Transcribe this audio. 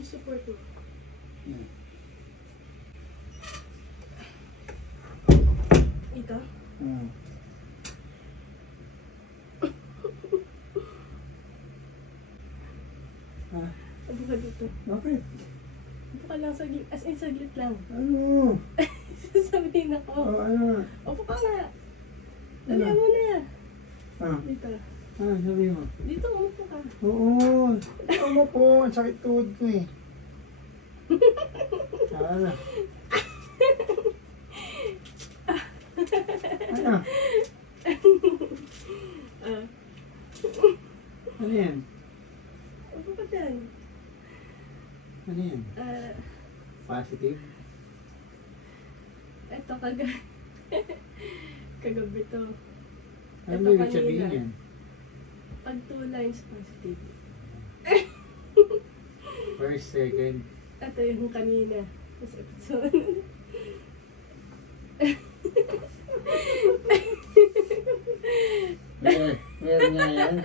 yung support mo? Yan. Ito? Hmm. Ah, Abo ka dito. bakit? Abo ka lang saglit. As in, saglit lang. Ano? Sasabihin ako. Ano? Opo ka nga. Dalihan mo na. Ah, Dito. sabi mo. Dito, umupo ka. Oo. Ano po? Ang sakit tuhod ko eh. Ano? Ano? Ah, Ano yan? upo ka dyan. Ano yan? Ah, Positive? eto kagabi to. Ano Ito ba ibig kanina. sabihin yan? Pag 2 lines positive. First, second. Ito yung kanina. Sa episode. Meron nga yan.